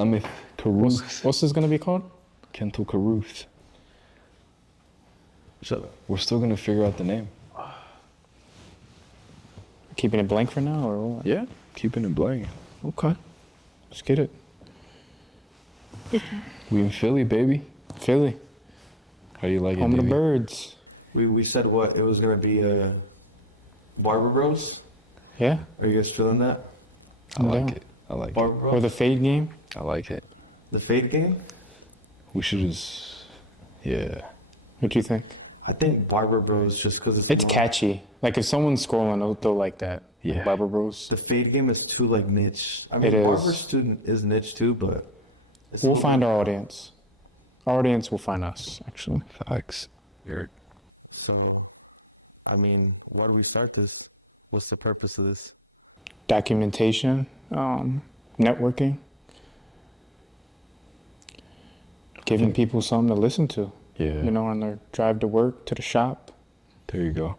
Clement Caruth. What's this gonna be called? Kental Caruth. Shut up. We're still gonna figure out the name. Keeping it blank for now, or what? Yeah, keeping it blank. Okay. Let's get it. We in Philly, baby. Philly. How do you like Home it, of the Davey? birds. We said what? It was going to be Barber Bros? Yeah. Are you guys feeling that? I like Yeah. it. I like Barber it. Bros? Or the fade game. I like it. The fake game? We should just, yeah. What do you think? I think Barber Bros just because It's catchy. Like if someone's scrolling, they'll like that. Yeah. Barber Bros. The fade game is too like niche. I mean, It is. Barber student is niche too, but it's We'll still- find our audience. Our audience will find us, actually. Facts. So, I mean, why do we start this? What's the purpose of this? Documentation, networking, giving people something to listen to, Yeah. you know, on their drive to work, to the shop. There you go.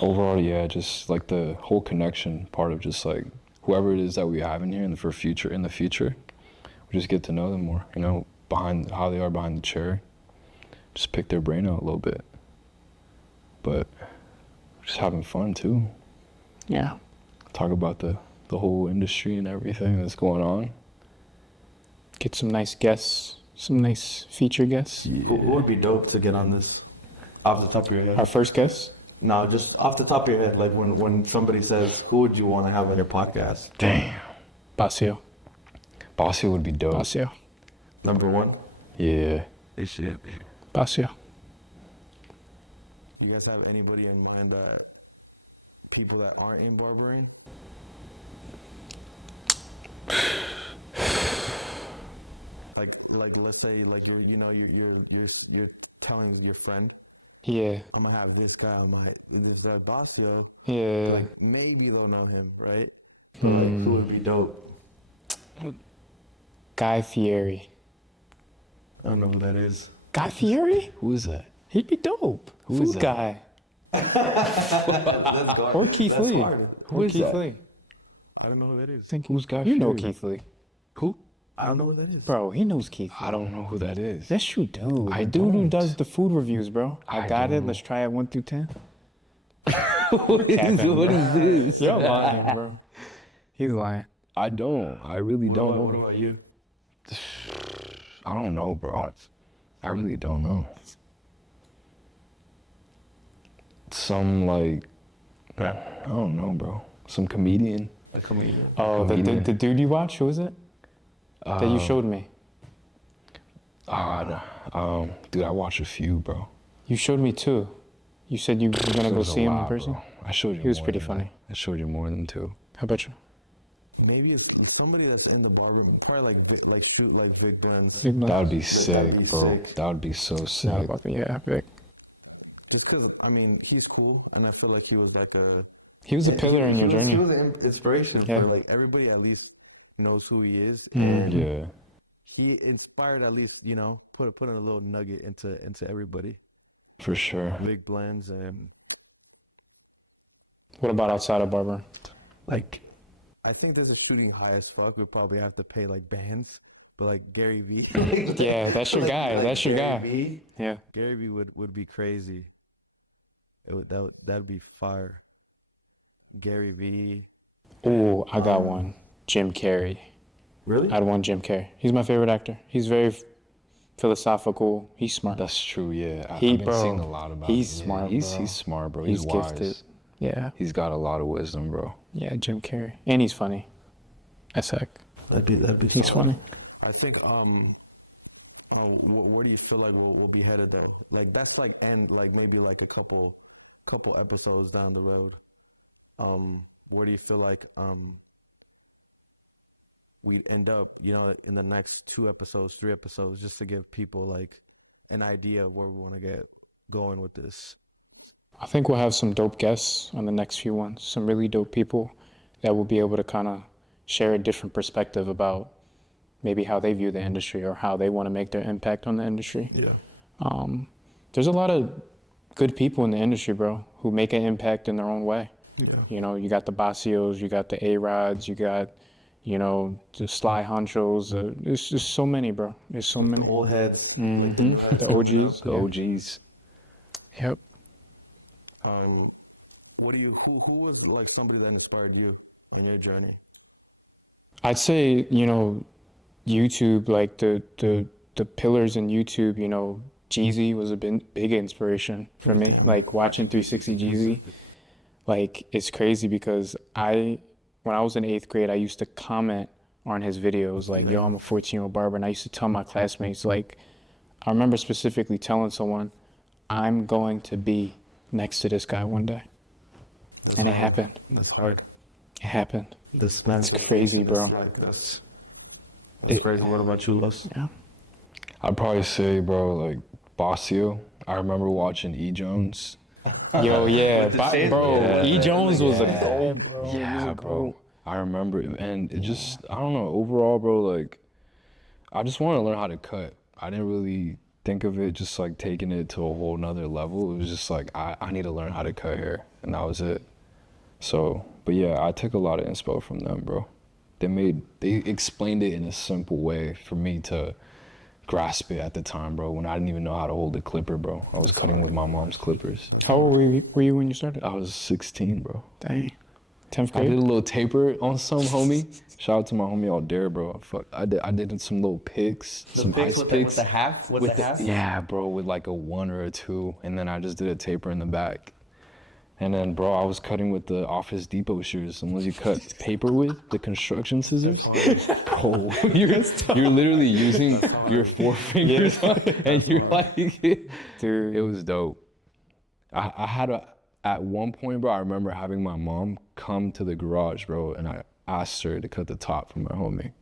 Overall, yeah, just like the whole connection part of just like whoever it is that we have in here and for future, in the future, we just get to know them more, you know, behind how they are behind the chair. Just pick their brain out a little bit. But just having fun too. Yeah. Talk about the whole industry and everything that's going on. Get some nice guests, some nice feature guests. Who would be dope to get on this? Off the top of your head? Our first guest, No, just off the top of your head. Like when somebody says, "Who would you want to have on your podcast?" Damn. Basio. Basio would be dope. Basio. Number one. Yeah. They should. Basio. You guys have anybody in mind that people that aren't in barbering? Like let's say like you know you're telling your friend, Yeah. I'm gonna have this guy on my in this Basio. Yeah. Like maybe they'll know him, right? Like, who would be dope? Guy Fieri. I don't know who that is. Guy Fieri? Who is that? He'd be dope. Who is Food that? guy. Or Keith That's Lee. hard. Or is Keith that? Lee. I don't know who that is. Think Who's Guy You know Fieri? Keith Lee. Who? I don't know who that is. Bro, he knows Keith Lee. I don't know who that is. Yes, you do. I The dude who don't. does the food reviews, bro. I got it. don't. Let's try it 1 through 10. What is this? You're lying, bro. He's lying. I don't. I really don't What know. about you? I don't know, bro. I really don't know. Some like, I don't know, bro. Some comedian. A comedian. Oh, the Comedian. dude you watch, who is it? That you showed me. Dude, I watched a few, bro. You showed me 2. You said you were gonna There go was a see him in lot, person. bro. I showed you. He was more pretty than funny. that. I showed you more than 2. How about you? Maybe it's somebody that's in the barber, probably like shoot like big guns. Big That would nuts. be be sick, bro. sick. That would be so Nah, sick. fuck me, yeah, big. It's because I mean he's cool, and I feel like he was like He was a pillar in your He journey. was an inspiration Yeah. for like like everybody at least knows who he is, Mm. and Yeah. he inspired at least put in a little nugget into everybody. For sure. Big blends and What about outside of barber? Like, I think there's a shooting high as fuck. We'd probably have to pay like bands, but like Gary V, Yeah, that's your guy. That's your Gary guy. Vee. Yeah. Gary V would be crazy. That'd be fire. Gary V. Ooh, I got one. Jim Carrey. Really? I'd want Jim Carrey. He's my favorite actor. He's very philosophical. He's smart. that's true, yeah. I've He- been bro, seeing a lot about he's him. smart, He's bro. smart, bro. He's He's wise. gifted. Yeah. He's got a lot of wisdom, bro. Yeah, Jim Carrey. And he's funny. As heck. That'd be. He's funny. I think where do you feel like we'll be headed there? Like that's like and like maybe like a couple episodes down the road. Where do you feel like we end up, in the next 2 episodes, 3 episodes, just to give people like an idea of where we want to get going with this? I think we'll have some dope guests on the next few ones. Some really dope people that will be able to kind of share a different perspective about maybe how they view the industry or how they want to make their impact on the industry. Yeah. There's a lot of good people in the industry, bro, who make an impact in their own way. Yeah. You know, you got the Basios, you got the A-Rods, you got, you know, the Sly Honchos. There's just so many, bro. There's so many. Old heads. The OGs. The OGs. Yep. What do you? Who was like somebody that inspired you in your journey? I'd say, you know, YouTube, like the pillars in YouTube, you know, Jeezy was a big inspiration for me. Like watching 360 Jeezy, like it's crazy because when I was in 8th grade, I used to comment on his videos like, yo, I'm a 14-year-old barber. And I used to tell my classmates, like, I remember specifically telling someone, I'm going to be next to this guy one day. And it happened. That's hard. It happened. This man. It's crazy, bro. That's crazy. What about you, Los? Yeah. I'd probably say, bro, like Bossio. I remember watching E. Jones. Yo, yeah, With the chains? bro. Yeah. E. Jones was a gold, bro. He was Yeah, a bro. gold. I remember it, and it just, I don't know, overall, bro, like, I just want to learn how to cut. I didn't really think of it just like taking it to a whole nother level. It was just like, I need to learn how to cut hair, and that was it. So, but yeah, I took a lot of inspo from them, bro. They explained it in a simple way for me to grasp it at the time, bro, when I didn't even know how to hold a clipper, bro. I was cutting with my mom's clippers. How old were you when you started? I was 16, bro. Dang. 10th I did a grade? little taper on some homie. Shout out to my homie out there, bro. Fuck, I did some little picks, some ice with picks. the half? With the half? Yeah, bro, with like a 1 or a 2, and then I just did a taper in the back. And then, bro, I was cutting with the Office Depot shears. And once you cut paper with the construction scissors, bro, you're literally using your 4 fingers, and you're like, Dude. it was dope. I had at one point, bro, I remember having my mom come to the garage, bro, and I asked her to cut the top for my homie.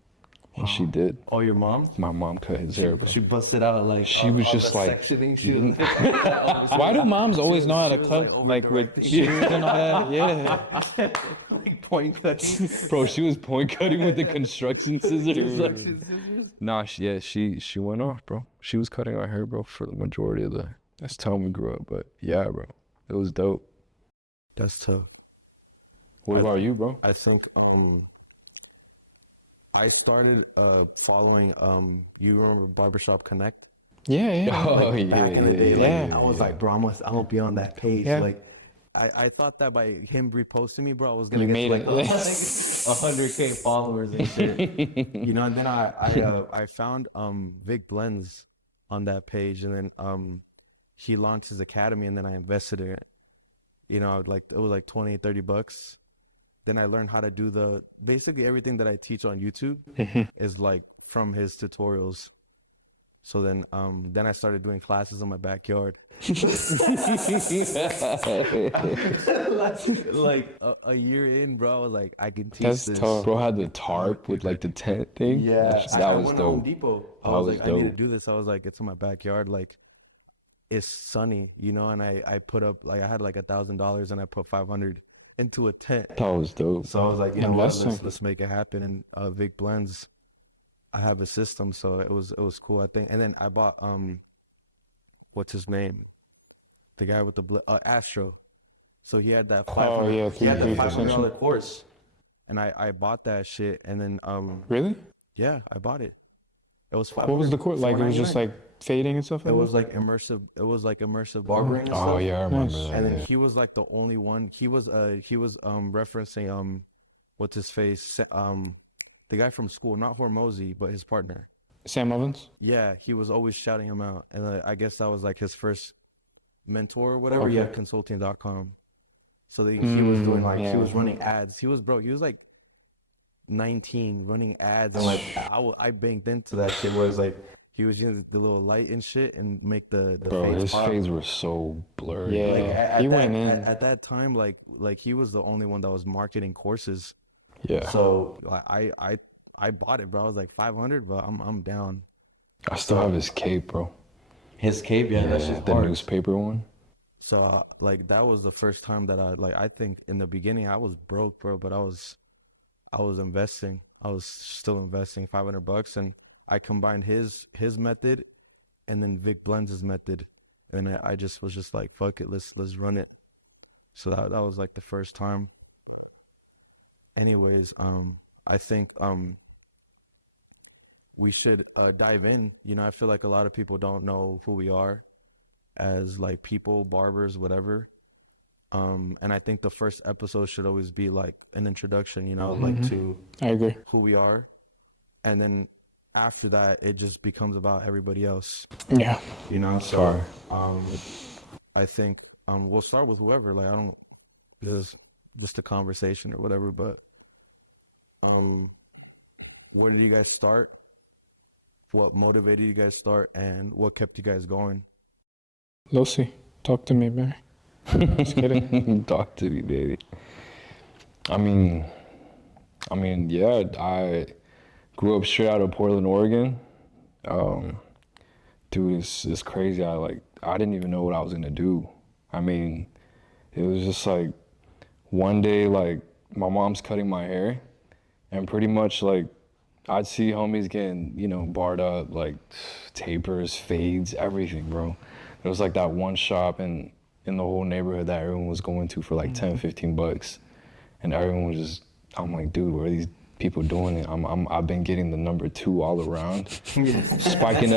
And she did. Oh, your mom? My mom cut his hair, bro. She busted out like. She was just like, Why do moms always know how to cut, like, with shears and all that? Yeah. point cutting. bro, she was point cutting with the construction scissors. Nah, she went off, bro. She was cutting our hair, bro, for the majority of the time we grew up. But yeah, bro, it was dope. That's tough. What about you, bro? I think I started following you remember Barbershop Connect? Yeah, yeah. Oh yeah, Back in the day, yeah, like, I was like, bro, I'm gonna be on that page. Yeah. Like, I thought that by him reposting me, bro, I was gonna You get made like it. 100K followers and shit. You know, and then I found Vic Blends on that page, and then he launched his academy, and then I invested in it. You know, it was like $20-$30. Then I learned how to do basically everything that I teach on YouTube is like from his tutorials. So then I started doing classes in my backyard. like a year in, bro, I was like, I can teach That's this. tough. Bro had the tarp with like the tent thing. Yeah, that I was went to Home dope. Depot. I was was like, I need to dope. do this. I was like, it's in my backyard, like it's sunny, you know, and I put up like I had like $1,000 and I put 500 into a tent. That was dope. So I was like, you know what? Investing. Let's make it happen. And Vic Blends, I have a system, so it was cool, I think. And then I bought what's his name, the guy with the Astro. So he had that Oh, yeah, He had the 3%. $500 course. and I bought that shit, and then Really? yeah, I bought it. It was What was the course? Like, it was just like fading and stuff it like was that? like immersive. It was like immersive Barbering and Oh stuff. yeah, I remember Nice. that. And then yeah. He was like the only one. He was referencing what's his face, the guy from school, not Hormozy, but his partner. Sam Ovens? Yeah, he was always shouting him out, and I guess that was like his first mentor or whatever. Oh, yeah. Consulting.com. So he was doing like yeah. he was running ads. He was like 19 running ads, and like I banged into that shit where it's like he was using the little light and shit and make the Bro, fades his pop. fades were so blurry. Yeah. Like, at He that- went in. At that time, like he was the only one that was marketing courses. Yeah. So I bought it, bro. I was like 500, bro. I'm down. I still have his cape, bro. his cape, yeah, that's just the hard. newspaper one. So like that was the first time that I think in the beginning I was broke, bro, but I was investing. I was still investing $500, and I combined his method and then Vic Blends' method, and I just was just like, fuck it, let's run it. So that was like the first time. Anyways, I think we should dive in. You know, I feel like a lot of people don't know who we are as like people, barbers, whatever. And I think the first episode should always be like an introduction, you know, like to I agree. who we are. And then after that, it just becomes about everybody else, Yeah. you know? Fire. So I think we'll start with whoever. Like, I don't, just a conversation or whatever, but where did you guys start? What motivated you guys start, and what kept you guys going? Lucy, talk to me, man. Just kidding. Talk to me, baby. I mean, yeah, I grew up straight out of Portland, Oregon. Dude, it's crazy. I didn't even know what I was gonna do. I mean, it was just like one day, like my mom's cutting my hair, and pretty much like I'd see homies getting, you know, barred up, like tapers, fades, everything, bro. There was like that one shop in the whole neighborhood that everyone was going to for like 10, 15 bucks. And everyone was just, I'm like, dude, what are these people doing it? I've been getting the number 2 all around. spiking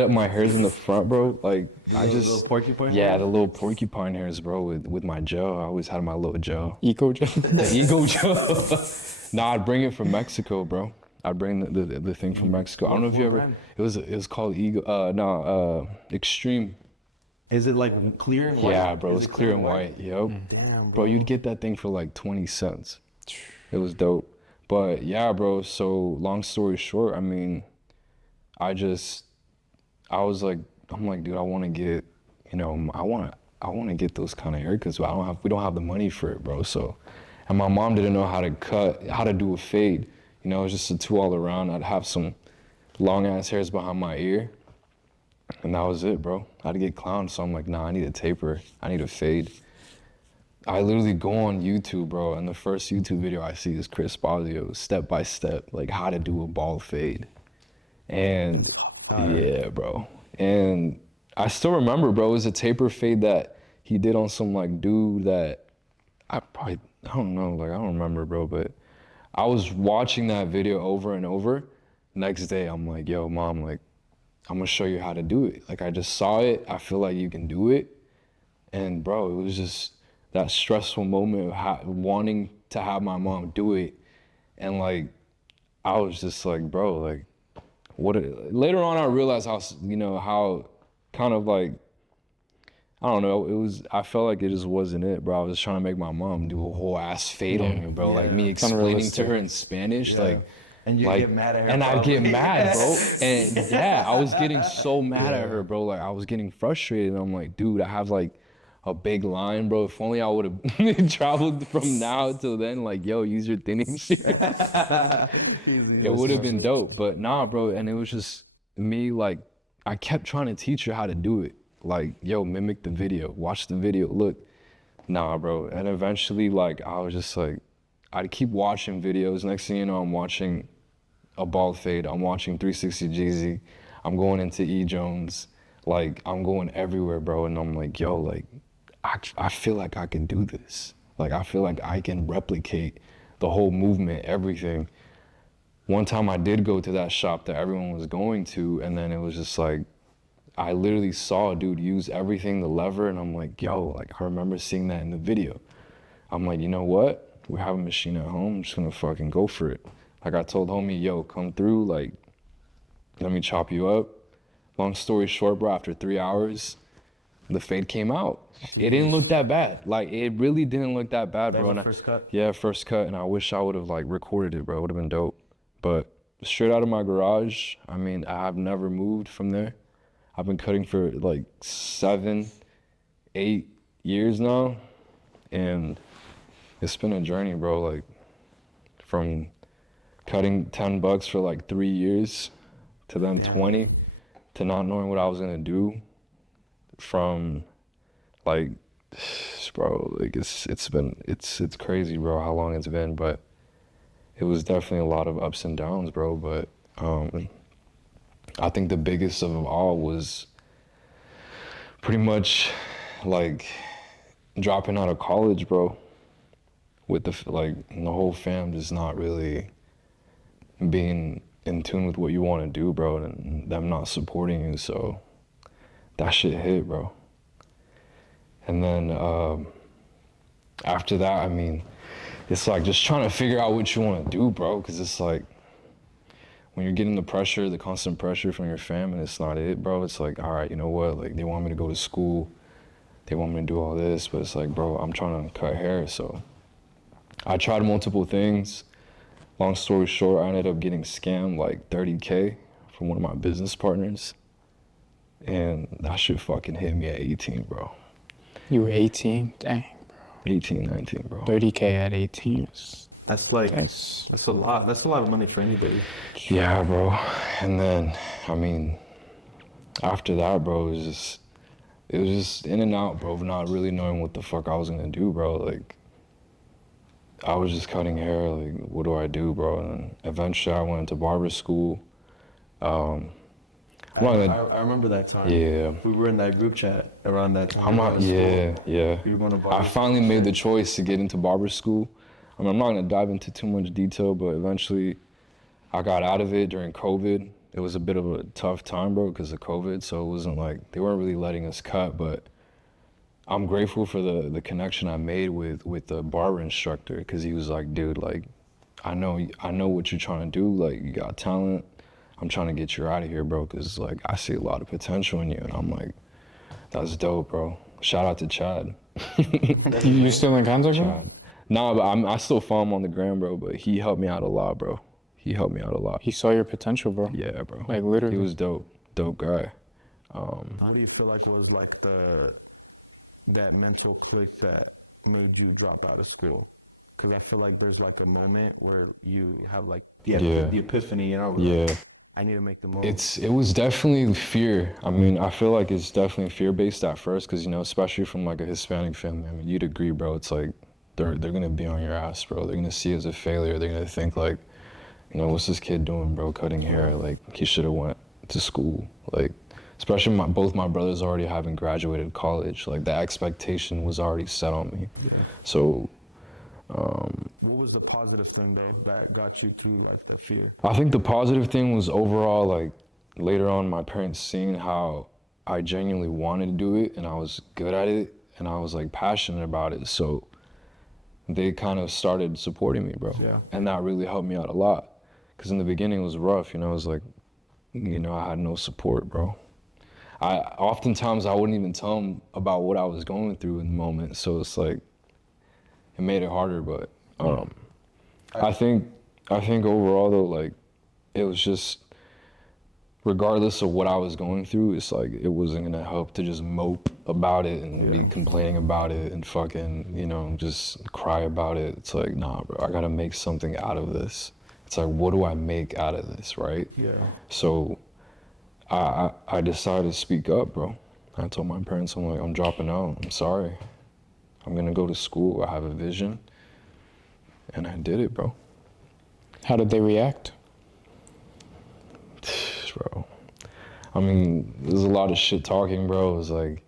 up my hairs in the front, bro. Like I just, little porcupine yeah, hairs? the little porcupine hairs, bro, with my gel. I always had my little gel. Eco gel. The ego gel. Nah, I'd bring it from Mexico, bro. I'd bring the thing from Mexico. I don't know if you ever, brand? it was called Extreme. Is it like clear and white? Yeah, bro, Is it's it clear and white. Yep. Damn, Bro, you'd get that thing for like 20 cents. It was dope. But yeah, bro, so long story short, I mean, I was like, I'm like, dude, I want to get, you know, I want to get those kind of haircuts, but we don't have the money for it, bro. So, and my mom didn't know how to do a fade. You know, it was just a 2 all around. I'd have some long ass hairs behind my ear. And that was it, bro. I had to get clowned, so I'm like, nah, I need a taper. I need a fade. I literally go on YouTube, bro, and the first YouTube video I see is Chris Bosio, step by step, like how to do a bald fade. And yeah, bro. And I still remember, bro, it was a taper fade that he did on some like dude that I don't know, like I don't remember, bro, but I was watching that video over and over. Next day, I'm like, yo, mom, like, I'm gonna show you how to do it. Like, I just saw it. I feel like you can do it. And bro, it was just that stressful moment of wanting to have my mom do it. And like, I was just like, bro, like, later on I realized how, you know, how kind of like, I don't know, I felt like it just wasn't it, bro. I was just trying to make my mom do a whole ass fade on me, bro. Like me explaining to her in Spanish, like, and you like, get mad at her. and I'd probably. get mad, bro. And yeah, I was getting so mad at her, bro. Like I was getting frustrated. And I'm like, dude, I have like a big line, bro. If only I would have traveled from now till then, like, yo, use your thinning shit. It would have been dope. But nah, bro. And it was just me, like, I kept trying to teach her how to do it. Like, yo, mimic the video, watch the video, look. Nah, bro. And eventually, like, I was just like, I'd keep watching videos. Next thing you know, I'm watching a bald fade. I'm watching 360 Jeezy. I'm going into E. Jones. Like, I'm going everywhere, bro. And I'm like, yo, like, I feel like I can do this. Like, I feel like I can replicate the whole movement, everything. One time I did go to that shop that everyone was going to, and then it was just like, I literally saw a dude use everything, the lever, and I'm like, yo, like, I remember seeing that in the video. I'm like, you know what? We have a machine at home, I'm just gonna fucking go for it. Like, I told homie, yo, come through, like, let me chop you up. Long story short, bro, after 3 hours, the fade came out. It didn't look that bad. Like, it really didn't look that bad, bro. And First cut? Yeah, first cut, and I wish I would have, like, recorded it, bro. It would have been dope. But straight out of my garage, I mean, I've never moved from there. I've been cutting for like 7, 8 years now, and it's been a journey, bro. Like, from cutting $10 for like 3 years to then 20, to not knowing what I was gonna do, from like, bro, like it's crazy, bro, how long it's been. But it was definitely a lot of ups and downs, bro. But I think the biggest of them all was pretty much like dropping out of college, bro. with the whole fam just not really being in tune with what you want to do, bro, and them not supporting you. So that shit hit, bro. And then after that, I mean, it's like just trying to figure out what you want to do, bro, because it's like when you're getting the pressure, the constant pressure from your fam, and it's not it, bro. It's like, all right, you know what? Like, they want me to go to school, they want me to do all this, but it's like, bro, I'm trying to cut hair. So I tried multiple things. Long story short, I ended up getting scammed like $30K from one of my business partners, and that shit fucking hit me at 18, bro. You were 18? Dang. 18, 19, bro. 30K at 18. That's like, That's that's a lot. That's a lot of money for anybody. Yeah, bro. And then, I mean, after that, bro, it was just in and out, bro, not really knowing what the fuck I was gonna do, bro. Like, I was just cutting hair, like, what do I do, bro? And eventually I went into barber school. I remember that time. Yeah. We were in that group chat around that time. I'm not, yeah. We were going to barber I finally made the choice to get into barber school. I mean, I'm not gonna dive into too much detail, but eventually I got out of it during COVID. It was a bit of a tough time, bro, because of COVID. So it wasn't like, they weren't really letting us cut, but I'm grateful for the connection I made with the barber instructor, because he was like, dude, like, I know what you're trying to do. Like, you got talent. I'm trying to get you out of here, bro, because like I see a lot of potential in you. And I'm like, that's dope, bro. Shout out to Chad. you still in contact with him? Chad. Nah, but I still follow him on the gram, bro. But he helped me out a lot, bro. He helped me out a lot. He saw your potential, bro. Yeah, bro. Like, literally. He was dope guy. How do you feel like it was like that mental choice that made you drop out of school? Because I feel like there's like a moment where you have like, Yeah. Yeah. The epiphany, you know? Yeah. I need to make the move. It was definitely fear. I mean, I feel like it's definitely fear-based at first, because, you know, especially from like a Hispanic family. I mean, you'd agree, bro. It's like they're gonna be on your ass, bro. They're gonna see it as a failure. They're gonna think like, you know, what's this kid doing, bro? Cutting hair. Like, he should have went to school. Like, especially both my brothers already having graduated college. Like, the expectation was already set on me. So what was the positive thing that got you to that field? I think the positive thing was overall, like, later on, my parents seeing how I genuinely wanted to do it and I was good at it and I was like passionate about it. So they kind of started supporting me, bro. Yeah. And that really helped me out a lot. Because in the beginning it was rough, you know, it was like, you know, I had no support, bro. Oftentimes I wouldn't even tell them about what I was going through in the moment. So it's like, it made it harder, but I think overall though, like, it was just, regardless of what I was going through, it's like it wasn't gonna help to just mope about it and be complaining about it and fucking, you know, just cry about it. It's like, nah, bro, I gotta make something out of this. It's like, what do I make out of this, right? Yeah. So I decided to speak up, bro. I told my parents, I'm like, I'm dropping out. I'm sorry. I'm gonna go to school. I have a vision. And I did it, bro. How did they react? Bro. I mean, there's a lot of shit talking, bro. It's like,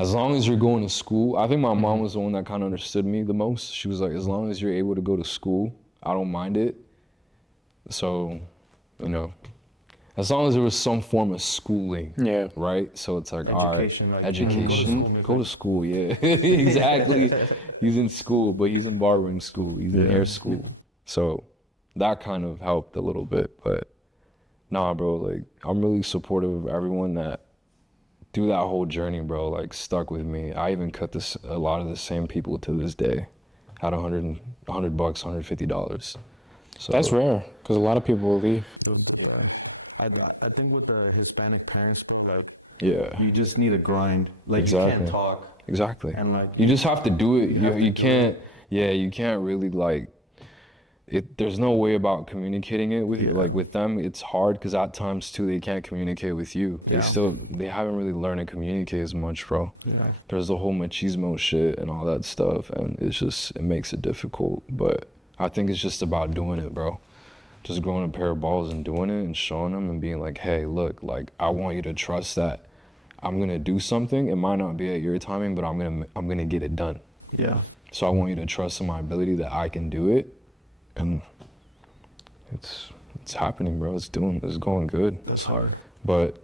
as long as you're going to school, I think my mom was the one that kind of understood me the most. She was like, as long as you're able to go to school, I don't mind it. So, you know, as long as there was some form of schooling, Yeah. right? So it's like, Education, all right, like, education, go to school, yeah. Exactly. He's in school, but he's in barbering school, he's in hair school. So that kind of helped a little bit, but nah, bro, like, I'm really supportive of everyone that through that whole journey, bro, like, stuck with me. I even cut a lot of the same people to this day at $100, $150. So That's rare, because a lot of people will leave. I think with the Hispanic parents, that yeah, You just need a grind. Like, you Exactly. can't talk. exactly. And like, You just have to do it. have to You do can't, you can't really like, there's no way about communicating it with like with them. It's hard because at times too, they can't communicate with you. They haven't really learned to communicate as much, bro. There's the whole machismo shit and all that stuff. And it makes it difficult. But I think it's just about doing it, bro. Just growing a pair of balls and doing it and showing them and being like, hey, look, like, I want you to trust that I'm gonna do something. It might not be at your timing, but I'm gonna get it done. yeah. So I want you to trust in my ability that I can do it, and it's happening, bro. It's going good. That's hard. But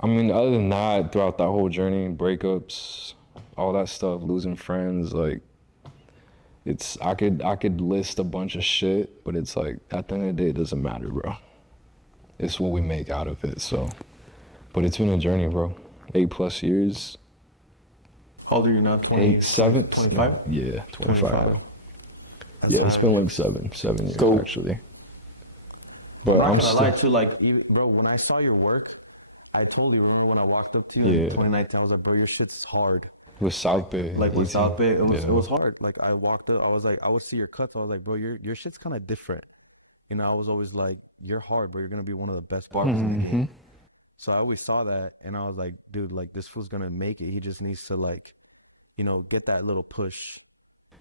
I mean, other than that, throughout that whole journey, breakups, all that stuff, losing friends, like I could list a bunch of shit, but it's like at the end of the day, it doesn't matter, bro. It's what we make out of it. So, but it's been a journey, bro. 8+ years. How old are you now? 7? 25? Yeah, 25. 25. Yeah, it's been like 7 years Go. actually. But I'm I like still. to like Even, bro, when I saw your work, I told you, remember when I walked up to you Yeah. in 2019, I was like, bro, your shit's hard. With South Bay. with 18. South Bay. It was Yeah. hard. Like I walked up, I was like, I would see your cuts. I was like, bro, your shit's kind of different. You know, I was always like, you're hard, bro. You're gonna be one of the best barbers in the game. So I always saw that, and I was like, dude, like this fool's gonna make it. He just needs to like, you know, get that little push.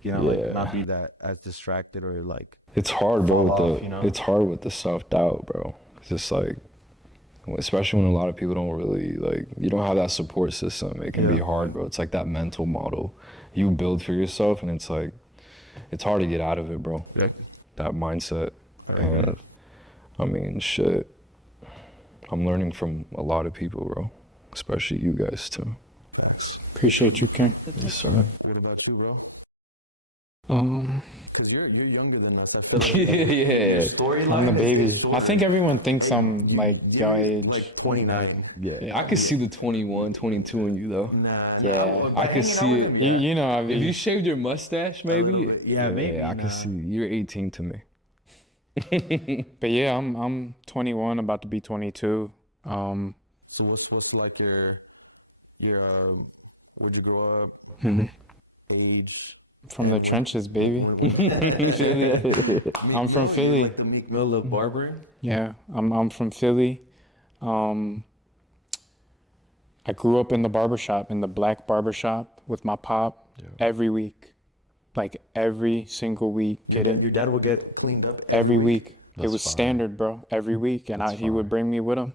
You know, Yeah. like not be that as distracted or like. It's hard, bro. Fall With off, the you know? It's hard with the self-doubt, bro. It's just like, especially when a lot of people don't really like, you don't have that support system. It can be Yeah. hard, bro. It's like that mental model you build for yourself, and it's like, it's hard to get out of it, bro. That mindset. And I mean, shit. I'm learning from a lot of people, bro. Especially you guys too. Appreciate you, King. Yes, sir. Good about you, bro. Um, Cause you're younger than us. I feel Yeah. I'm the baby. I think everyone thinks I'm like your age. Like 29. Yeah. I could see the 21, 22 in you though. Yeah. I could see it. You know, I If you mean, shaved your mustache, maybe. bit. Yeah, maybe. I could see. You're 18 to me. but yeah, I'm 21, about to be 22. So what's like your where'd you grow up? Age. From the trenches, baby. I'm from Philly. Like the Meek Mill of barbering. Yeah, I'm from Philly. I grew up in the barbershop, in the black barbershop with my pop every week. Like every single week. Get it? Your dad will get cleaned up Every week. It That's was fine. standard, bro. Every week. And he would bring me with him.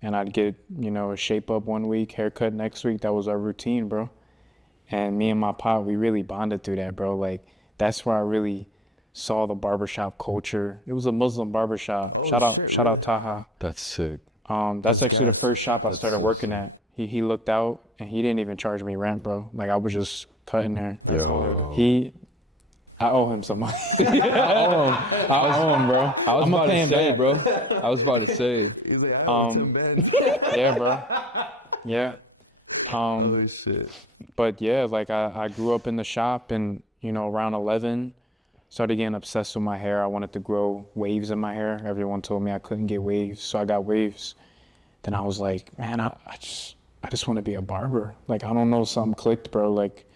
And I'd get, you know, a shape up one week, haircut next week. That was our routine, bro. And me and my pop, we really bonded through that, bro. Like, that's where I really saw the barbershop culture. It was a Muslim barbershop. Shout out Taha. That's sick. That's actually the first shop I started so working at. He looked out and he didn't even charge me rent, bro. Like, I was just cutting there. Yo. I owe him some money. I owe him, bro. I was I'ma about pay to him say, back. bro. I was about to say. Yeah, bro. Yeah. Oh shit. But yeah, like I grew up in the shop, and you know, around 11, started getting obsessed with my hair. I wanted to grow waves in my hair. Everyone told me I couldn't get waves, so I got waves. Then I was like, man, I just want to be a barber. Like, I don't know, something clicked, bro. Like,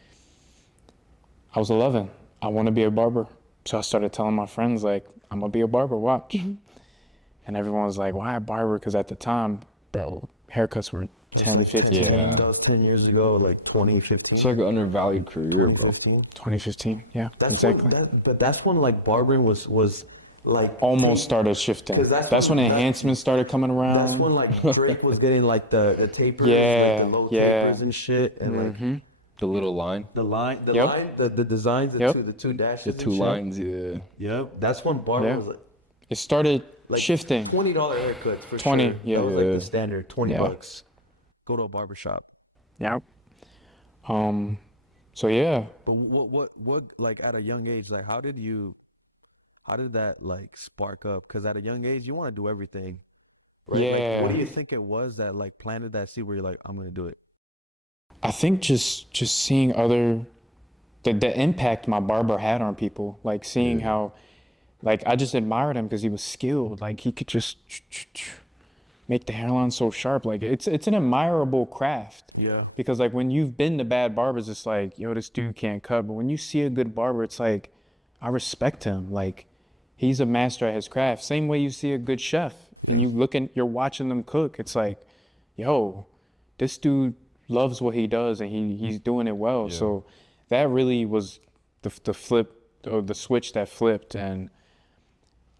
I was 11. I want to be a barber. So I started telling my friends, like, I'm going to be a barber, watch. And everyone was like, why a barber? Because at the time, bro, haircuts were 10, 15. Yeah. That was 10 years ago, like 2015. It's like an undervalued career, bro. 2015, yeah, That's exactly. that's when like barbering was like Almost started shifting. 'Cause That's when enhancements started coming around. That's when like Drake was getting like the tapers, Yeah, like the low yeah. tapers and shit, and like The little line. the line, Yep. the designs, Yep. the two dashes, The and two shit. lines, yeah. Yep, that's when barber Yeah. was It started like shifting. $20 haircuts for 20, sure. yeah. That was like Yeah. the standard, $20 Yeah. bucks. Go to a barbershop. Yeah. So yeah, But what like at a young age, like how did that like spark up? Because at a young age, you want to do everything. Right? Yeah. Like, what do you think it was that like planted that seed where you're like, I'm gonna do it? I think just seeing the impact my barber had on people, like seeing how, like, I just admired him because he was skilled. Like, he could just make the hairline so sharp. Like, it's an admirable craft. Yeah. Because like when you've been to bad barbers, it's like, yo, this dude can't cut. But when you see a good barber, it's like, I respect him. Like, he's a master at his craft. Same way you see a good chef and you're watching them cook. It's like, yo, this dude loves what he does and he's doing it well. So that really was the flip, or the switch that flipped. And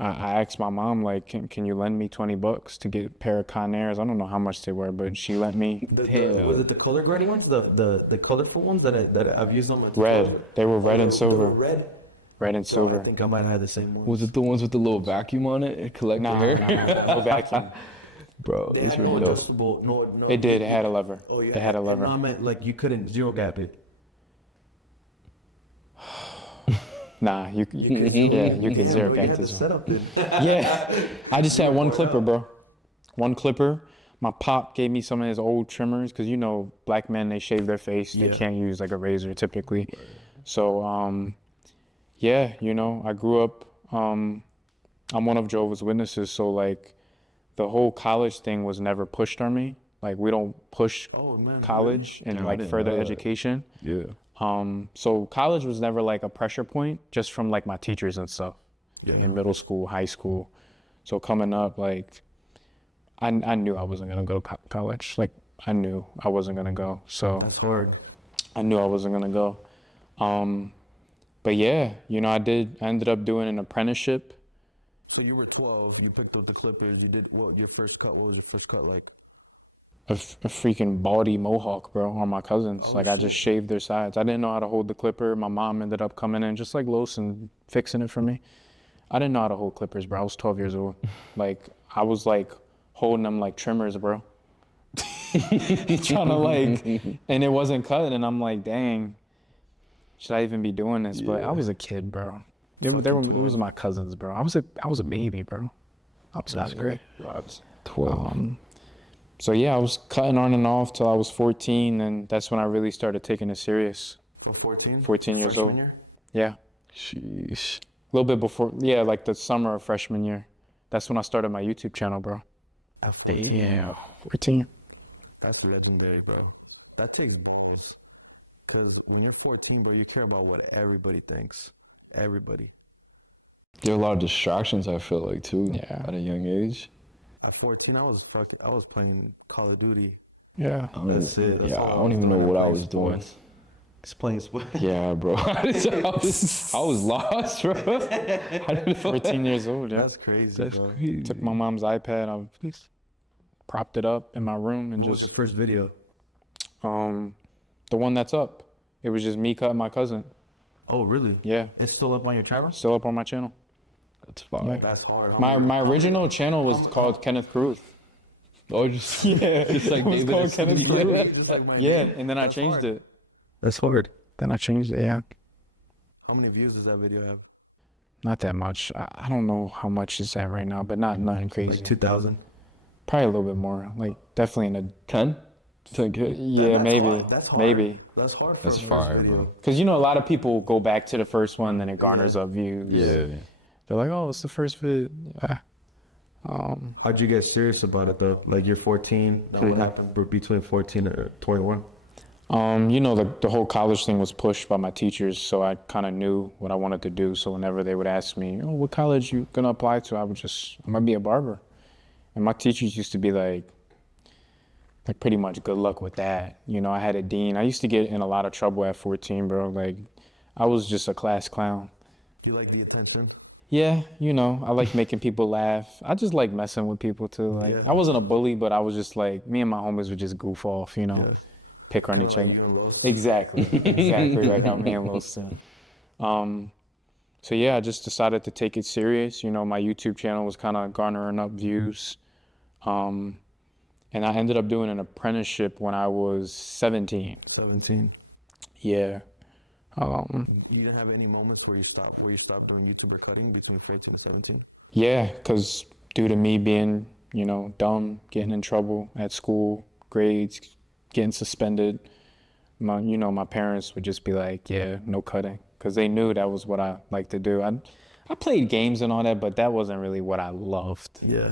I asked my mom, like, can you lend me $20 to get a pair of Conairs? I don't know how much they were, but she lent me Was it the color grading ones? The colorful ones that I've used them. red. They were red and They silver. were red. Red and So I silver. think I might have had the same ones. Was it the ones with the little vacuum on it? It collected Nah, hair? no vacuum. Bro, They it's had really no dope. adjustable. No. It did. It had a lever. Oh yeah. It had a lever. No, I meant like you couldn't zero gap it. Nah, you can zero You gap had the this one. setup then. Yeah, I just had one clipper, bro. One clipper. My pop gave me some of his old trimmers because you know black men, they shave their face. They Yeah. can't use like a razor typically. So yeah, you know, I grew up. I'm one of Jehovah's Witnesses, so like the whole college thing was never pushed on me. Like we don't push Oh man. college and Yeah, I like didn't further know that. education. Yeah. So college was never like a pressure point, just from like my teachers and stuff Yeah. in middle school, high school. So coming up, like I knew I wasn't gonna go to college. Like I knew I wasn't gonna go. So That's hard. I knew I wasn't gonna go. But yeah, you know, I ended up doing an apprenticeship. So you were 12. You picked up the clippers. You did what? Your first cut. What was your first cut like? A freaking baldy mohawk, bro, on my cousins. Oh, Like I just shaved their sides. I didn't know how to hold the clipper. My mom ended up coming in just like Los and fixing it for me. I didn't know how to hold clippers, bro. I was 12 years old. Like I was like holding them like trimmers, bro. Trying to like, and it wasn't cut, and I'm like, dang, should I even be doing this? But I was a kid, bro. It was my cousins, bro. I was a baby, bro. I was That's great. 12. So yeah, I was cutting on and off till I was 14, and that's when I really started taking it serious. 14. 14 years old. Freshman year? Yeah, Sheesh. a little bit before. Yeah, like the summer of freshman year. That's when I started my YouTube channel, bro. Yeah, 14. That's legendary, bro. That takes years. Because when you're 14, bro, you care about what everybody thinks. Everybody. There are a lot of distractions, I feel like, too, Yeah. at a young age. At 14, I was playing Call of Duty. Yeah. I don't That's even- it. That's yeah, all I I don't was even know doing, what I playing was doing. sports. Explain what. Yeah, bro. I was lost, bro. I didn't know 14 years old, yeah. That's crazy. That's bro. crazy. Took my mom's iPad, I propped it up in my room and What was just, the first video? the one that's up. It was just me cutting my cousin. Oh, really? Yeah, It's still up on your channel? still up on my channel. That's fine. That's hard. My original channel was called Kenneth Caruth. Oh, just Yeah, just like it was David called Kenneth Escamilla. Caruth. Yeah, and then I changed it. That's hard. Then I changed it, yeah. How many views does that video have? Not that much. I don't know how much it's at right now, but nothing crazy. Like 2,000. Probably a little bit more. Like definitely in a 10? 10K? yeah, That's maybe, hard. That's hard. maybe. That's hard for That's a first fire, video. bro. Because you know a lot of people go back to the first one, then it garners up views. Yeah. They're like, oh, it's the first vid. Yeah. How'd you get serious about it though? Like you're 14. What happened between 14 and 21? You know, the whole college thing was pushed by my teachers, so I kind of knew what I wanted to do. So whenever they would ask me, oh, what college you gonna apply to? I'm gonna be a barber. And my teachers used to be like pretty much good luck with that. You know, I had a dean. I used to get in a lot of trouble at 14, bro. Like, I was just a class clown. Do you like the attention? Yeah, you know, I like making people laugh. I just like messing with people too. Like, Yeah. I wasn't a bully, but I was just like, me and my homies would just goof off, you know, pick on each other. Exactly, exactly like how me and Los did. So yeah, I just decided to take it serious. You know, my YouTube channel was kind of garnering up views. And I ended up doing an apprenticeship when I was 17. 17. Yeah. You didn't have any moments where you stopped doing YouTuber cutting between 13 and 17? Yeah, because due to me being, you know, dumb, getting in trouble at school, grades, getting suspended, my parents would just be like, yeah, no cutting. Because they knew that was what I liked to do. I played games and all that, but that wasn't really what I loved. Yeah.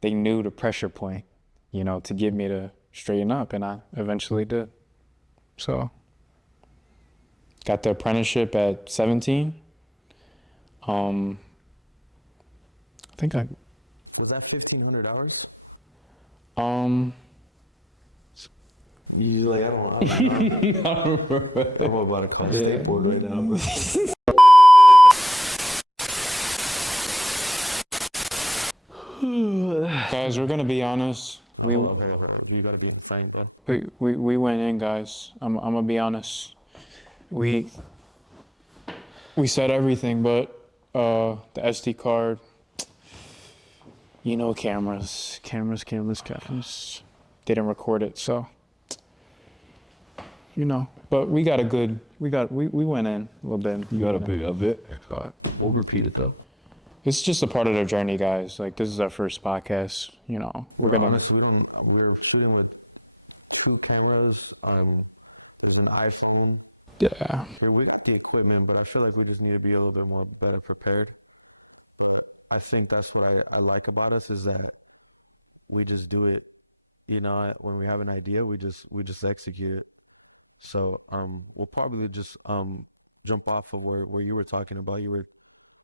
They knew the pressure point, you know, to get me to straighten up, and I eventually did. So, got the apprenticeship at 17. I think Was that 1,500 hours? You like I don't know. I'm about to call skateboard right now. Bro. Guys, we're gonna be honest. We You gotta be the same, but we went in, guys. I'm gonna be honest. We said everything, but the SD card, you know, cameras didn't record it, so you know. But we went in a little bit. You got a bit. But We'll repeat it though. it's just a part of the journey, guys. Like, this is our first podcast. You know, honestly, we're shooting with 2 cameras, even iPhone. Yeah. We got the equipment, but I feel like we just need to be a little bit more better prepared. I think that's what I like about us, is that we just do it. You know, when we have an idea, we just execute it. So we'll probably just jump off of where you were talking about.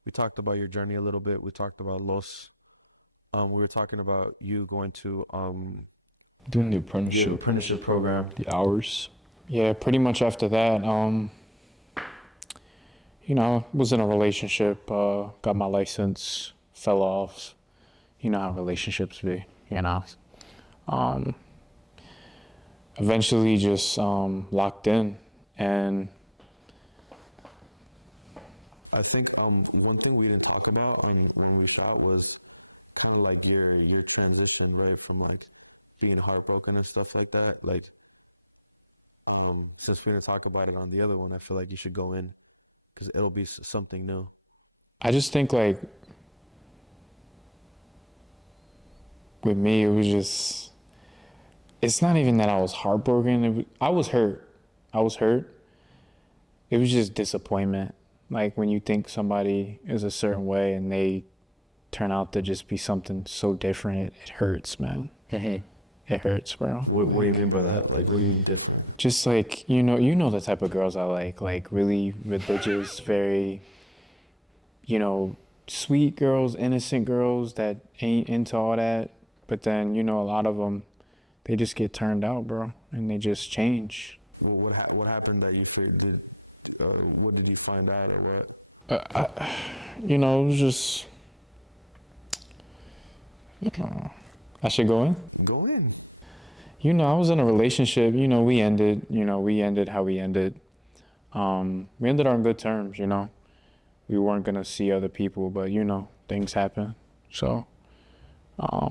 We talked about your journey a little bit. We talked about we were talking about you going to Doing the apprenticeship. Apprenticeship program. The hours. Yeah, pretty much after that, you know, was in a relationship, got my license, fell off. You know how relationships be, you know. Eventually just locked in, and I think one thing we didn't talk about when we reached out was kind of like your transition, right, from like being heartbroken and stuff like that. Like, since we didn't talk about it on the other one, I feel like you should go in because it'll be something new. I just think, like, with me, it was just, it's not even that I was heartbroken. I was hurt. It was just disappointment. Like, when you think somebody is a certain way and they turn out to just be something so different, it hurts, man. It hurts, bro. What do you mean by that? Like, what do you mean different? Just like, you know the type of girls I like really religious, very, you know, sweet girls, innocent girls that ain't into all that. But then, you know, a lot of them, they just get turned out, bro, and they just change. Well, what happened that you should? What did you find out at Red? You know, it was just, I should go in. Go in. You know, I was in a relationship. You know, we ended how we ended. We ended on good terms. You know, we weren't gonna see other people, but you know, things happen. So, I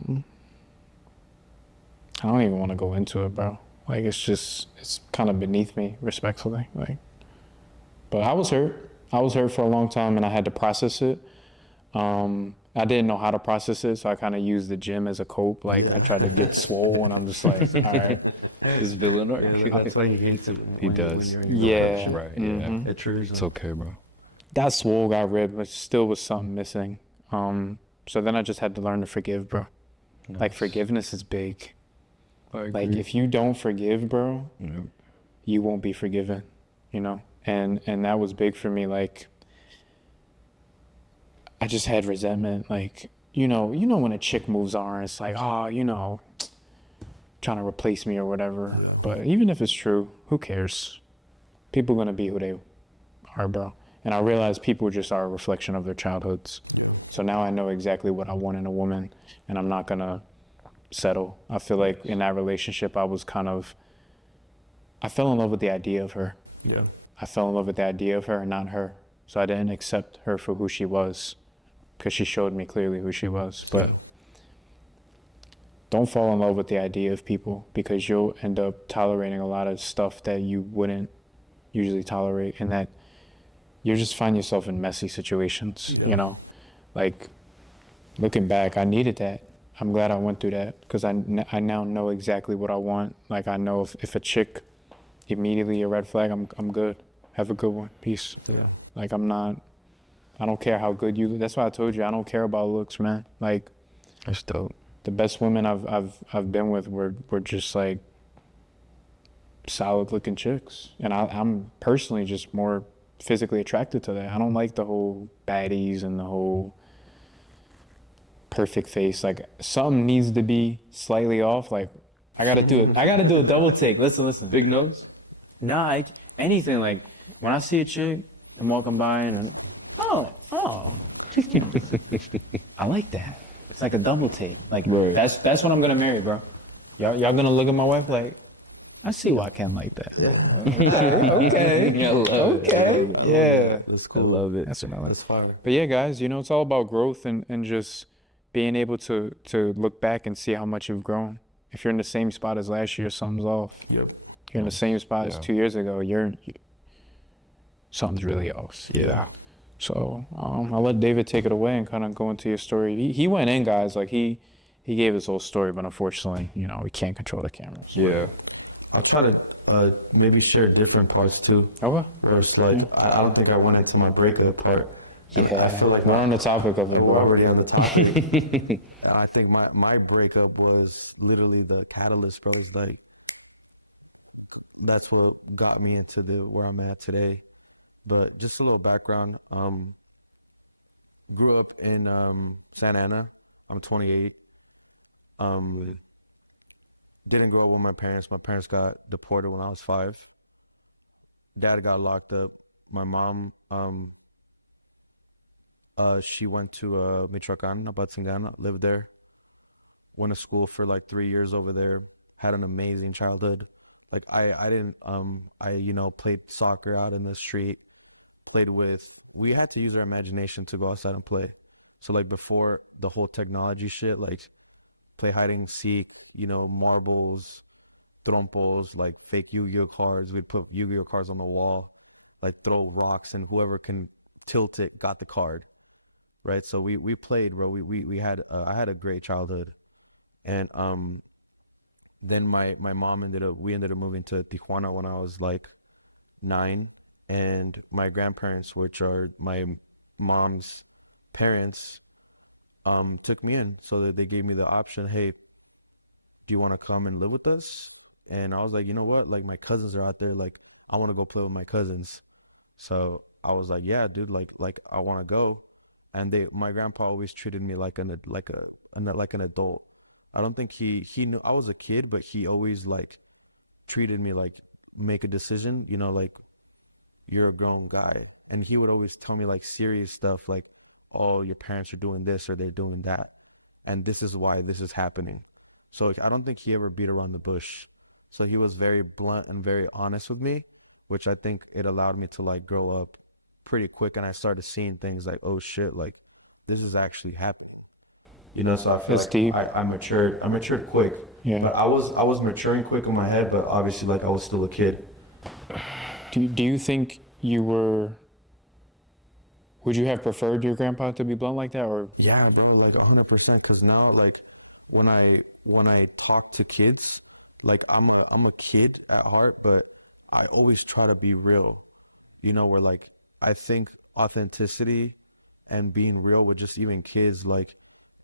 don't even want to go into it, bro. Like, it's kind of beneath me, respectfully. Like, but I was hurt. For a long time, and I had to process it. I didn't know how to process it, so I kind of used the gym as a cope. Like, I tried to get swole, and I'm just like, all right. His villain arc. That's why he hates it. He does. Yeah. Right. Mhm. Yeah. It triggers It's him. okay, bro. That swole got rid, but still was something missing. So then I just had to learn to forgive, bro. Nice. Like, forgiveness is big. I agree. Like, if you don't forgive, bro, Yep. you won't be forgiven, you know? And that was big for me. Like, I just had resentment. Like, you know when a chick moves on, it's like, oh, you know, trying to replace me or whatever. Yeah. But even if it's true, who cares? People gonna be who they are, bro. And I realized people just are a reflection of their childhoods. Yeah. So now I know exactly what I want in a woman, and I'm not gonna settle. I feel like in that relationship, I fell in love with the idea of her. Yeah. I fell in love with the idea of her and not her. So I didn't accept her for who she was, because she showed me clearly who she was. But don't fall in love with the idea of people, because you'll end up tolerating a lot of stuff that you wouldn't usually tolerate, and that you just find yourself in messy situations, you know? Like, looking back, I needed that. I'm glad I went through that, because I now know exactly what I want. Like, I know if a chick immediately a red flag, I'm good. Have a good one. Peace. Yeah. Like, I don't care how good you look. That's why I told you I don't care about looks, man. Like, That's dope. the best women I've been with were just like solid looking chicks, and I'm personally just more physically attracted to that. I don't like the whole baddies and the whole perfect face. Like, something needs to be slightly off. Like, I gotta do a double take. Listen. Big nose? Nah, anything. Like, when I see a chick, I'm walking by and oh, I like that. It's like a double take. Like Right. that's what I'm gonna marry, bro. Y'all gonna look at my wife like, I see why Ken like that. Yeah. Okay. I love it. Okay. Yeah. That's I cool. love it. That's what I like. That's fine. But yeah, guys, it's all about growth and just being able to look back and see how much you've grown. If you're in the same spot as last year, something's off. Yep. You're in the same spot as Yeah. 2 years ago, something's really off. Yeah. So I'll let David take it away and kind of go into your story. He went in, guys, like he gave his whole story, but unfortunately, we can't control the cameras. Yeah. I'll try to maybe share different parts too. Okay. First, like I don't think I went into my breakup part. Yeah. I feel like we're on the topic of it, we're bro. already on the topic. I think my breakup was literally the catalyst, bro. It's like that's what got me into where I'm at today. But just a little background. Grew up in Santa Ana. I'm 28. Didn't grow up with my parents. My parents got deported when I was 5. Dad got locked up. My mom, she went to Michoacan, Apatzingán, lived there. Went to school for like 3 years over there. Had an amazing childhood. Like I didn't played soccer out in the street. We had to use our imagination to go outside and play. So like before the whole technology shit, like play hide and seek, marbles, trompos, like fake Yu-Gi-Oh cards. We'd put Yu-Gi-Oh cards on the wall, like throw rocks, and whoever can tilt it got the card, right? So we played, bro. We had I had a great childhood, and then my mom we ended up moving to Tijuana when I was like 9, and my grandparents, which are my mom's parents, took me in. So that they gave me the option, hey, do you want to come and live with us? And I was like, you know what, like my cousins are out there, like I want to go play with my cousins. So I was like, yeah, dude, like I want to go. And my grandpa always treated me like an adult. I don't think he knew I was a kid, but he always like treated me like, make a decision, like you're a grown guy. And he would always tell me like serious stuff, like, oh, your parents are doing this or they're doing that, and this is why this is happening. So I don't think he ever beat around the bush. So he was very blunt and very honest with me, which I think it allowed me to like grow up pretty quick. And I started seeing things like, oh shit, like this is actually happening. So I feel That's like deep. I matured quick. Yeah. But I was maturing quick in my head, but obviously like I was still a kid. Do you think would you have preferred your grandpa to be blunt like that, or? Yeah, like 100%. Because now, like, when I talk to kids, like I'm a kid at heart, but I always try to be real. Where like I think authenticity and being real with just even kids, like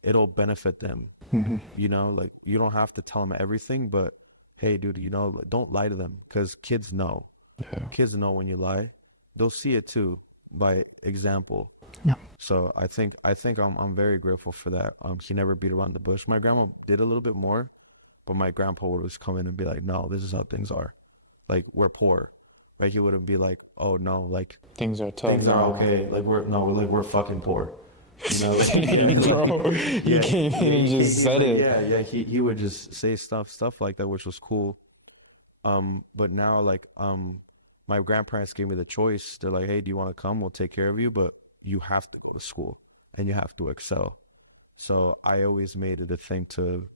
it'll benefit them. Like you don't have to tell them everything, but hey, dude, don't lie to them, because kids know. Yeah. Kids know when you lie. They'll see it too by example. Yeah. So I think I'm very grateful for that. He never beat around the bush. My grandma did a little bit more, but my grandpa would always come in and be like, no, this is how things are. Like, we're poor. Like, he wouldn't be like, oh no, like Things are tough. Things are okay. Like we're fucking poor. Bro, you came in and just said it. Yeah. he would just say stuff like that, which was cool. But now, like, my grandparents gave me the choice. They're like, hey, do you want to come? We'll take care of you, but you have to go to school and you have to excel. So I always made it a thing to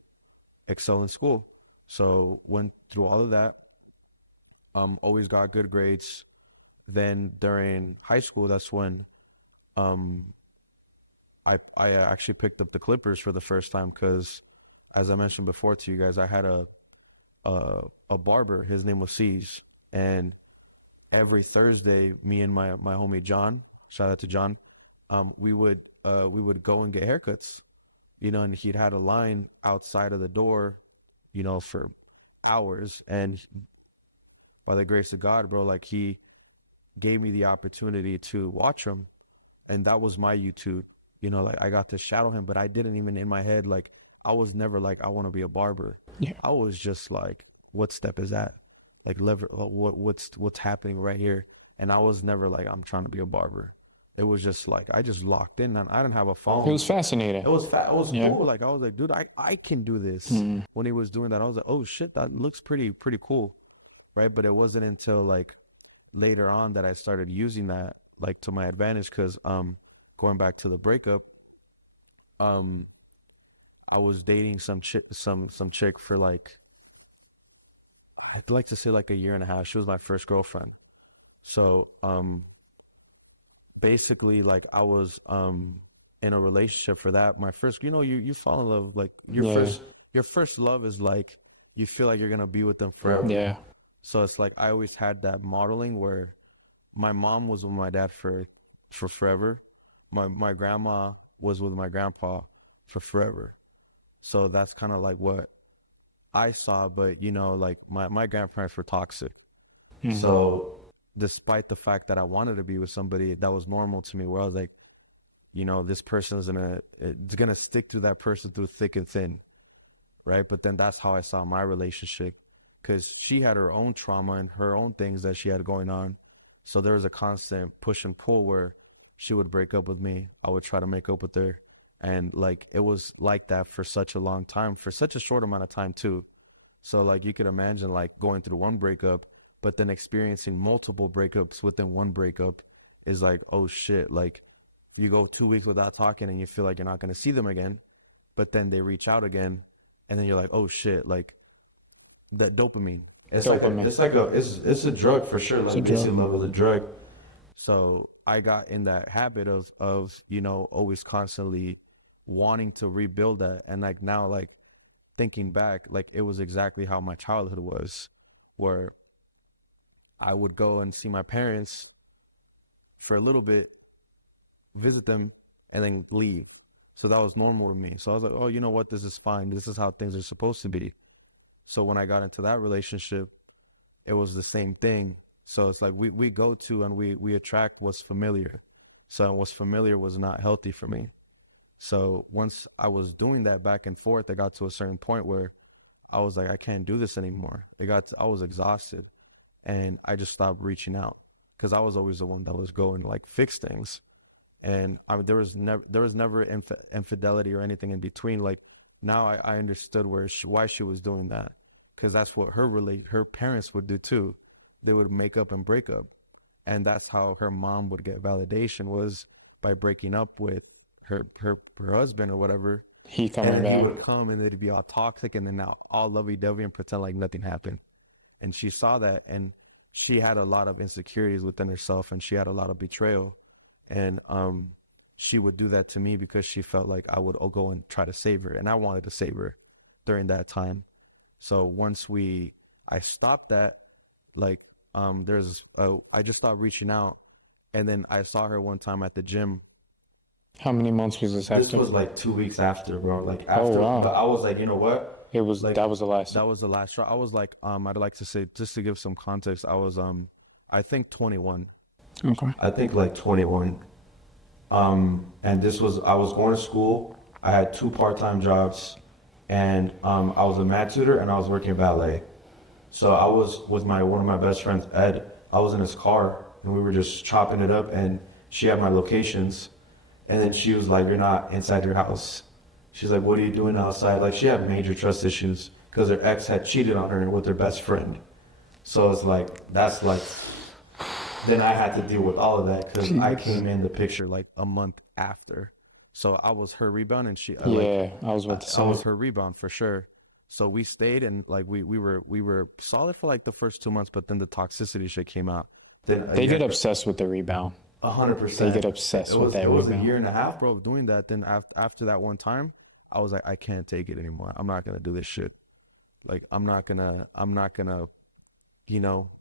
excel in school. So went through all of that. Always got good grades. Then during high school, that's when I actually picked up the clippers for the first time, because, as I mentioned before to you guys, I had a barber. His name was C's, and every Thursday, me and my homie John, shout out to John, we would go and get haircuts, and he'd had a line outside of the door, for hours. And by the grace of God, bro, like he gave me the opportunity to watch him, and that was my YouTube. Like I got to shadow him, but I didn't even, in my head, like I was never like, I want to be a barber. Yeah. I was just like, what step is that? Like, what's happening right here? And I was never like, I'm trying to be a barber. it was just like I just locked in, and I didn't have a It phone. was fascinating. It was Yeah. cool. Like I was like, dude, I can do this. Mm. When he was doing that, I was like, oh shit, that looks pretty cool, right? But it wasn't until like later on that I started using that like to my advantage, because going back to the breakup, um I was dating some chick for like, I'd like to say like a year and a half. She was my first girlfriend. So basically like I was in a relationship for that. My first, you fall in love, like Yeah. your first love is like you feel like you're gonna be with them forever. Yeah. So it's like I always had that modeling where my mom was with my dad for forever. My grandma was with my grandpa for forever. So that's kind of like what I saw, but like my grandparents were toxic. Mhm. So despite the fact that I wanted to be with somebody, that was normal to me, where I was like, this person is it's gonna stick to that person through thick and thin, right? But then that's how I saw my relationship, because she had her own trauma and her own things that she had going on. So there was a constant push and pull where she would break up with me, I would try to make up with her, and like it was like that for such a long time, for such a short amount of time too. So like you could imagine like going through one breakup, but then experiencing multiple breakups within one breakup is like, oh shit, like you go 2 weeks without talking and you feel like you're not going to see them again, but then they reach out again, and then you're like, oh shit, like that dopamine. Dopamine. It's a drug for sure. It's a Like basic drug. level of drug. So I got in that habit of always constantly wanting to rebuild that, and like now, like thinking back, like it was exactly how my childhood was, where I would go and see my parents for a little bit, visit them, and then leave. So that was normal to me. So I was like, oh, you know what? This is fine. This is how things are supposed to be. So when I got into that relationship, it was the same thing. So it's like we go to and we attract what's familiar. So what's familiar was not healthy for me. So once I was doing that back and forth, I got to a certain point where I was like, I can't do this anymore. I was exhausted, and I just stopped reaching out, because I was always the one that was going to like fix things. And there was never infidelity or anything in between. Like now I understood why she was doing that, because that's what her parents would do too. They would make up and break up, and that's how her mom would get validation, was by breaking up with her husband or whatever. He And coming then he back. would come and they'd be all toxic, and then now all lovey-dovey and pretend like nothing happened. And she saw that, and she had a lot of insecurities within herself, and she had a lot of betrayal. And she would do that to me because she felt like I would go and try to save her, and I wanted to save her during that time. So once I stopped that, like I just stopped reaching out, and then I saw her one time at the gym. How many months was this This after? was like 2 weeks after, bro. Like after, wow. but I was like, you know what? It was Like that was the last. That was the last straw. I was like, I'd like to say, just to give some context, I was I think 21. Okay. I think like 21. And I was going to school. I had 2 part-time jobs, and I was a math tutor and I was working ballet. So I was with one of my best friends, Ed. I was in his car and we were just chopping it up, and she had my locations, and then she was like, "You're not inside your house." She's like, "What are you doing outside?" Like she had major trust issues because her ex had cheated on her with her best friend. So it's like that's like. Then I had to deal with all of that because I came in the picture. Like a month after. So I was her rebound, and she Yeah, I was about to I say. was her rebound for sure. So we stayed, and like we were solid for like the first 2 months, but then the toxicity shit came out. Then They get again, obsessed with the rebound. 100%. They get obsessed with that It was a rebound. year and a half. Bro, doing that, then after that one time, I was like, I can't take it anymore. I'm not gonna do this shit. Like I'm not gonna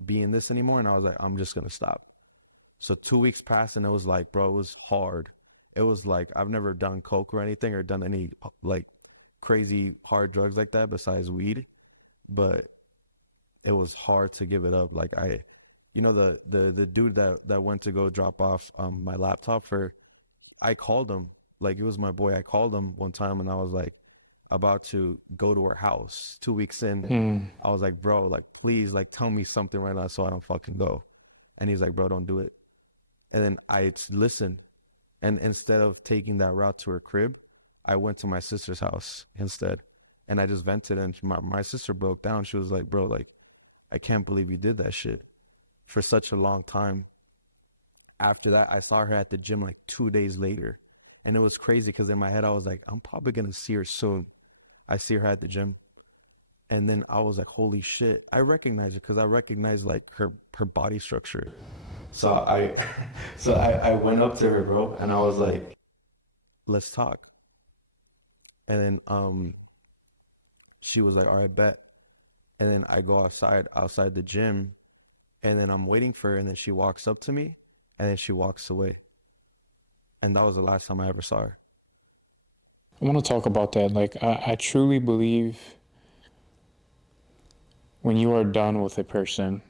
be in this anymore. And I was like, I'm just gonna stop. So 2 weeks passed, and it was like, bro, it was hard. It was like, I've never done coke or anything, or done any like crazy hard drugs like that besides weed, but it was hard to give it up. Like the dude that went to go drop off my laptop I called him, like it was my boy. I called him one time, and I was like about to go to her house 2 weeks in. I was like, bro, like please, like tell me something right now so I don't fucking go. And he's like, bro, don't do it. And then I listened. And instead of taking that route to her crib, I went to my sister's house instead. And I just vented, and my sister broke down. She was like, bro, like, I can't believe you did that shit for such a long time. After that, I saw her at the gym like 2 days later. And it was crazy because in my head, I was like, I'm probably going to see her soon. I see her at the gym. And then I was like, holy shit. I recognize her because I recognize like her body structure. So I, I went up to her, bro, and I was like, Let's talk. And then she was like, all right, bet. And then I go outside the gym, and then I'm waiting for her, and then she walks up to me, and then she walks away. And that was the last time I ever saw her. I want to talk about that. Like, I truly believe when you are done with a person,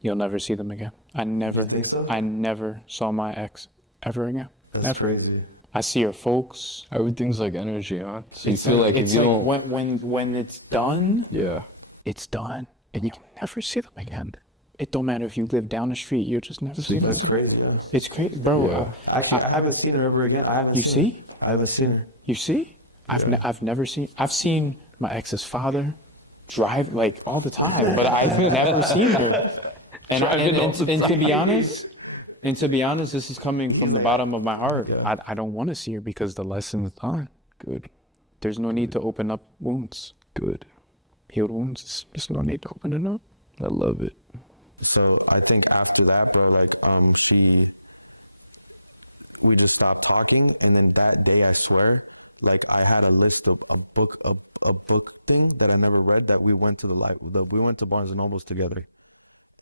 you'll never see them again. I think so? never saw my ex ever again. that's Never. crazy. I see her folks. Everything's like energy, huh? So you It's feel like, like if it's you like don't, when it's done, yeah, it's done, and you can never see them again. It don't matter if you live down the street, you'll just never see them. That's crazy, yes. It's crazy, bro. Yeah. Actually, I haven't seen her ever again. I haven't You seen see? her. I haven't seen her. You see? I've never seen. I've seen my ex's father drive like all the time, but I've never seen her. And to be honest, this is coming from the bottom of my heart. I don't want to see her because the lesson's done. good, There's no need to open up wounds, good. healed wounds. There's no need to open it up. I love it. So I think after that, though, like, we just stopped talking. And then that day, I swear, like, I had a list of a book thing that I never read that we went to we went to Barnes and Nobles together.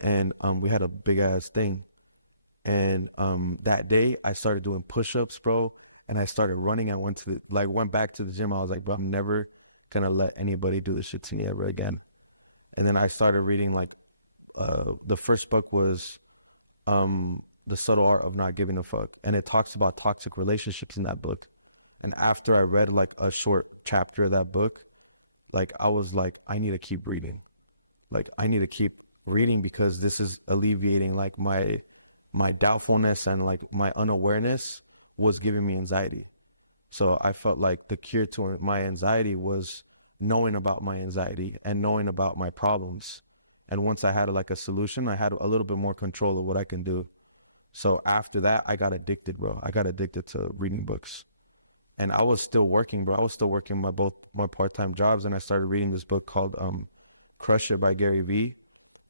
And we had a big ass thing. And that day I started doing push-ups, bro, and I started running. I went back to the gym. I was like, bro, I'm never gonna let anybody do this shit to me ever again. And then I started reading, like, the first book was The Subtle Art of Not Giving a Fuck, and it talks about toxic relationships in that book. And after I read like a short chapter of that book, like, I was like, I need to keep reading. Like, I need to keep reading because this is alleviating like my doubtfulness, and like my unawareness was giving me anxiety. So I felt like the cure to my anxiety was knowing about my anxiety and knowing about my problems. And once I had like a solution, I had a little bit more control of what I can do. So after that, I got addicted, bro. I got addicted to reading books. And I was still working, bro. I was still working both my part-time jobs, and I started reading this book called Crush It by Gary Vee.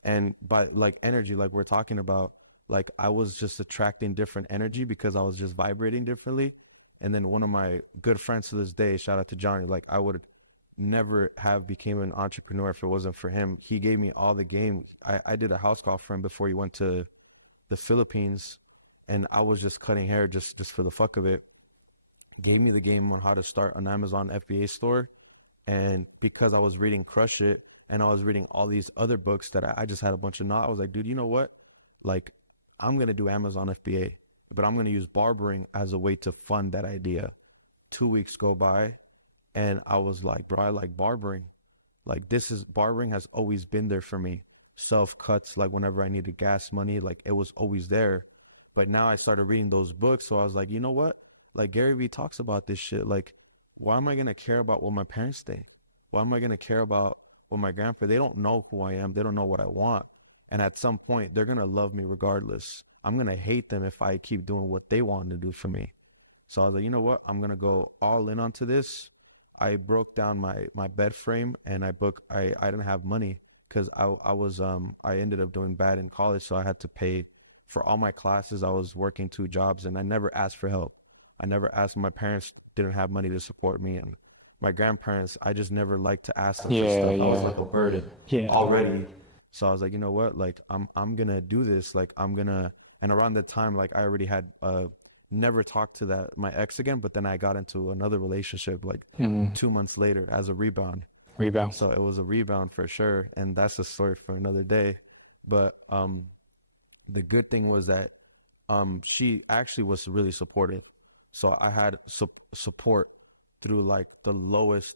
And by like energy, like we're talking about, like, I was just attracting different energy because I was just vibrating differently. And then one of my good friends to this day, shout out to Johnny, like, I would never have became an entrepreneur if it wasn't for him. He gave me all the game. I did a house call for him before he went to the Philippines, and I was just cutting hair just for the fuck of it. Gave me the game on how to start an Amazon FBA store. And because I was reading Crush It, and I was reading all these other books that I just had a bunch of I was like, dude, you know what? Like, I'm going to do Amazon FBA, but I'm going to use barbering as a way to fund that idea. 2 weeks go by, and I was like, bro, I like barbering. Like, barbering has always been there for me. Self-cuts, like, whenever I needed gas money, like, it was always there. But now I started reading those books, so I was like, you know what? Like, Gary Vee talks about this shit. Like, why am I going to care about what my parents think? Why am I going to care about what my grandpa? They don't know who I am. They don't know what I want. And at some point, they're going to love me regardless. I'm going to hate them if I keep doing what they want to do for me. So I was like, you know what? I'm going to go all in onto this. I broke down my bed frame, and I didn't have money because I ended up doing bad in college. So I had to pay for all my classes. I was working 2 jobs, and I never asked for help. I never asked. My parents didn't have money to support me, and my grandparents, I just never liked to ask them for stuff. I was like a burden already. So I was like, you know what? Like, I'm gonna do this. Like, and around that time, like, I already had never talked to my ex again, but then I got into another relationship like 2 months later as a rebound. So it was a rebound for sure, and that's a story for another day. But the good thing was that she actually was really supportive. So I had support through like the lowest